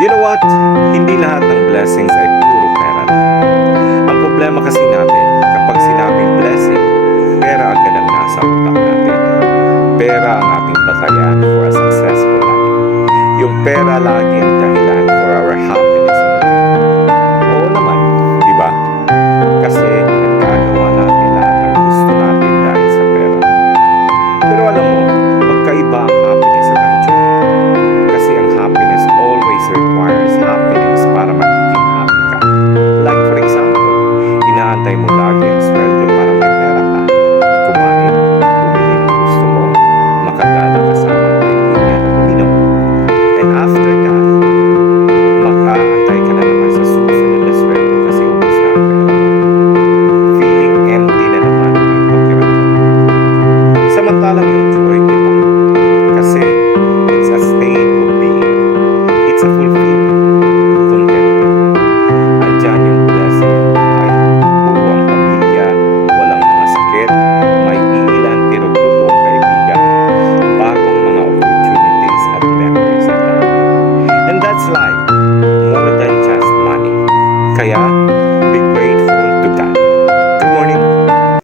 You know what? Hindi lahat ng blessings ay puro pera lang. Ang problema kasi natin, kapag sinabing blessing, pera agad ang nasa utak natin. Pera ang ating batayan for a successful life. Yung pera lagi ang dahilan for our happiness in life. Oo naman, di ba? Kasi nagkagawa natin lahat ng gusto natin dahil sa pera. Pero alam mo, magkaiba ang happiness at ang joy. Kasi ang happiness always requires happiness para magiging happy ka. Like for example, inaantay mo lagi ang sweldo para may pera ka. Kumain, bumili ng gusto mo, makagala kasama ang kaibigan at uminom. And after that, mag-aantay ka na naman sa susunod na sweldo kasi ubos na ang pera mo. Feeling empty na naman ang pakiramdam. Samantalang yung joy, iba. Kasi it's a state of being. It's a